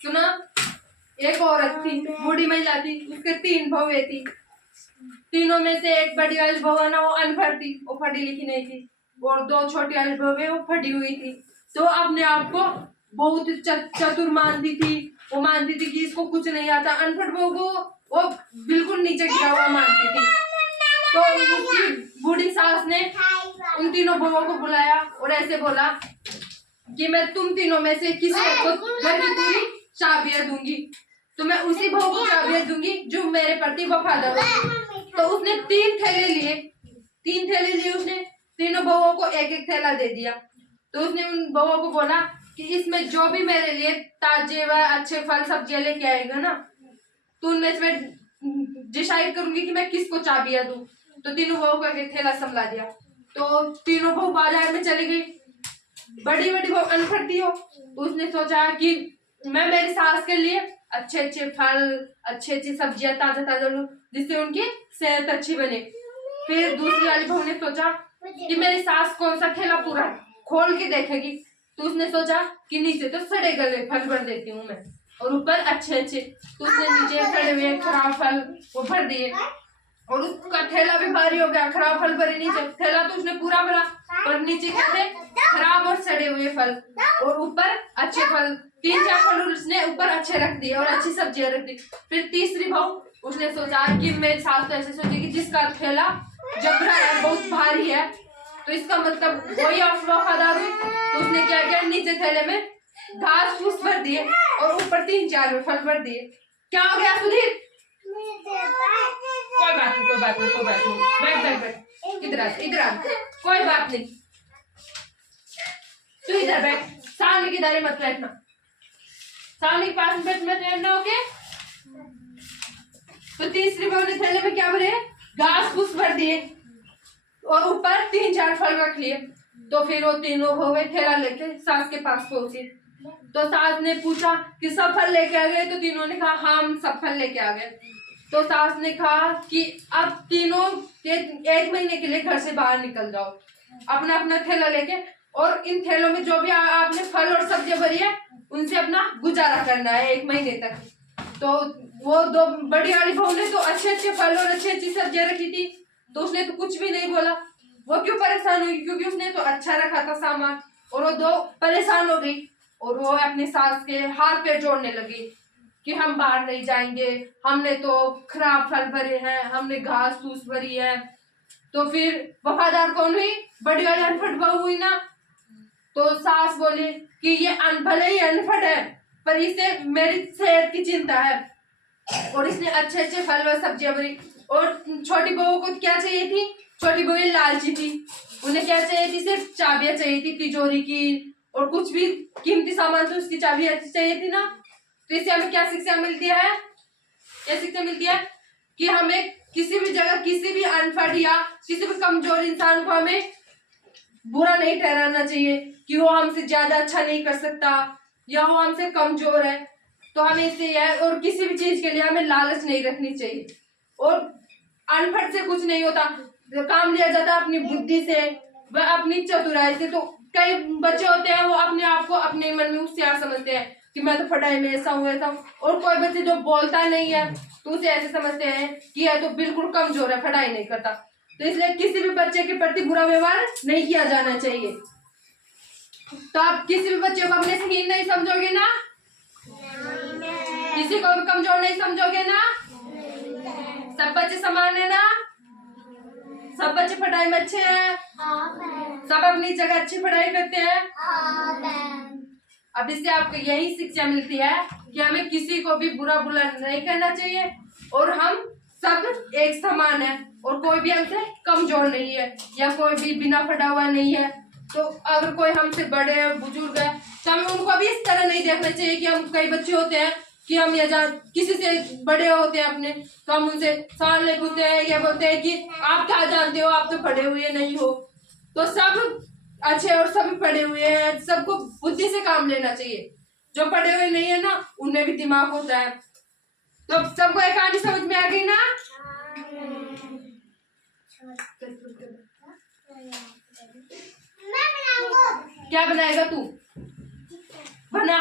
सुना, एक औरत थी, बूढ़ी महिला थी, उसके 3 बहुएं थी। तीनों में से एक बड़ी वाली बहू है ना, वो अनपढ़ थी, वो पढ़ी लिखी नहीं थी, और 2 छोटी वाली बहुएं वो पढ़ी हुई थी। तो अपने आप को बहुत चतुर मानती थी। वो मानती थी कि इसको कुछ नहीं आता। अनपढ़ बहू को वो बिल्कुल नीचे गिरा हुआ मानती थी। तो उसकी बूढ़ी सास ने उन तीनों बहुओं को बुलाया और ऐसे बोला कि मैं तुम तीनों में से किसी को घर की पूरी चाबियां दूंगी, तो मैं उसी बहू को चाबियां दूंगी जो मेरे प्रति वफादार होगी। तो उसने 3 थैले लिए उसने तीनों बहुओं को एक एक थैला दे दिया। तो उसने उन बहुओं को बोला कि इसमें जो भी मेरे लिए ताजे व अच्छे फल सब्जियां लेके आएगा ना, तो उनमें से मैं डिसाइड करूंगी कि मैं किसको चाबियां दूं। तो तीनों बहुओं को एक एक थैला संभला दिया। तो तीनों बहू बाजार में चली गई। बड़ी बड़ी बहू अनपढ़ थी हो, तो उसने सोचा कि मैं मेरी सास के लिए अच्छे अच्छे फल, अच्छी अच्छी सब्जियां ताजा ताजा लूं, जिससे उनकी सेहत अच्छी बने। फिर दूसरी वाली बहू ने सोचा कि मेरी सास कौन सा थैला पूरा खोल के देखेगी। तो उसने सोचा कि नीचे तो सड़े गले फल भर देती हूँ मैं, और ऊपर अच्छे अच्छे। तो उसने नीचे सड़े हुए खराब फल वो भर दिए, और उसका थैला भी भारी हो गया। खराब फल भरे नीचे, थैला तो उसने पूरा भरा, और नीचे क्या थे, खराब और सड़े हुए फल, और ऊपर अच्छे फल। 3-4 फल उसने ऊपर अच्छे रख दिए और अच्छी सब्जियां रख दी। फिर तीसरी बहू उसने सोचा कि मेरी सास तो ऐसे सोचेगी जिसका थैला जबरा है, बहुत भारी है, तो इसका मतलब वही वफादार हुई। तो उसने क्या किया, नीचे थैले में घास फूस भर दिए और ऊपर 3-4 में फल भर दिए। क्या हो गया सुधीर? कोई बात नहीं, बैठ इधर आ, कोई बात नहीं, तू इधर बैठ, सामने की दारी मत बैठना, सामने के पास बैठ मत बैठना, ओके। तो तीसरी बहू ने थैले में क्या भरे, घास फूस भर दिए और ऊपर 3-4 फल रख लिए। तो फिर वो तीनों बहुएं थैला लेके सास के पास पहुंची। तो सास ने पूछा कि सब फल लेके आ गए? तो तीनों ने कहा हाँ, हम सब फल लेके आ गए। तो सास ने कहा कि अब तीनों 1 महीने के लिए घर से बाहर निकल जाओ, अपना अपना थैला लेके, और इन थैलों में जो भी आपने फल और सब्जियां भरी है उनसे अपना गुजारा करना है 1 महीने तक। तो वो 2 बड़ी वाली बहू ने तो अच्छे अच्छे फल और अच्छी अच्छी सब्जियां रखी थी, तो उसने तो कुछ भी नहीं बोला। वो क्यों परेशान हुई? क्योंकि उसने तो अच्छा रखा था सामान। और वो 2 परेशान हो गई और वो अपने सास के हाथ पैर जोड़ने लगी कि हम बाहर नहीं जाएंगे, हमने तो खराब फल भरे हैं, हमने घास फूस भरी है। तो फिर वफादार कौन हुई? बड़ी वाली अनपढ़ बहू हुई ना। तो सास बोली कि ये भले ही अनपढ़ है, पर इसे मेरी सेहत की चिंता है, और इसने अच्छे अच्छे फल व सब्जियां भरी। और छोटी बहू को क्या चाहिए थी? छोटी बहू लालची थी, उन्हें क्या चाहिए थी? सिर्फ चाबियां चाहिए थी तिजोरी की, और कुछ भी कीमती सामान तो उसकी चाबियां चाहिए थी ना। तो इससे हमें क्या शिक्षा मिलती है? क्या शिक्षा मिलती है कि हमें किसी भी जगह किसी भी अनपढ़ या किसी भी कमजोर इंसान को हमें बुरा नहीं ठहराना चाहिए कि वो हमसे ज्यादा अच्छा नहीं कर सकता या वो हमसे कमजोर है। तो हमें इससे यह, और किसी भी चीज के लिए हमें लालच नहीं रखनी चाहिए। और अनपढ़ से कुछ नहीं होता, काम लिया जाता अपनी बुद्धि से व अपनी चतुराई से। तो कई बच्चे होते हैं वो अपने आप को अपने मन में होशियार समझते हैं कि मैं तो पढ़ाई में ऐसा हूँ ऐसा हूँ, और कोई बच्चे जो बोलता नहीं है तो उसे ऐसे समझते हैं कि यह तो बिल्कुल कमजोर है, पढ़ाई नहीं करता। तो इसलिए किसी भी बच्चे के प्रति बुरा व्यवहार नहीं किया जाना चाहिए। तो आप किसी भी बच्चे को अपने से हीन नहीं समझोगे ना, किसी को भी कमजोर नहीं समझोगे ना, सब बच्चे समान है ना, सब बच्चे पढ़ाई में अच्छे हैं, सब अपनी जगह अच्छी पढ़ाई करते हैं। अब इससे आपको यही शिक्षा मिलती है कि हमें किसी को भी बुरा नहीं करना चाहिए, और हम सब एक समान है, और कोई भी हमसे कमजोर नहीं है या कोई भी बिना पढ़ा हुआ नहीं है। तो अगर कोई हमसे बड़े है, बुजुर्ग है, तो हमें उनको भी इस तरह नहीं देखना चाहिए कि हम, कई बच्चे होते हैं कि हम या किसी से बड़े होते हैं अपने, तो हम उनसे सवाल नहीं पूछते हैं या बोलते हैं कि आप क्या जानते हो, आप तो पढ़े हुए नहीं हो। तो सब अच्छे और सभी पढ़े हुए हैं, सबको बुद्धि से काम लेना चाहिए। जो पढ़े हुए नहीं है ना, उनमें भी दिमाग होता है। तो सबको एक कहानी समझ में आ गई ना? क्या बनाएगा तू? बना।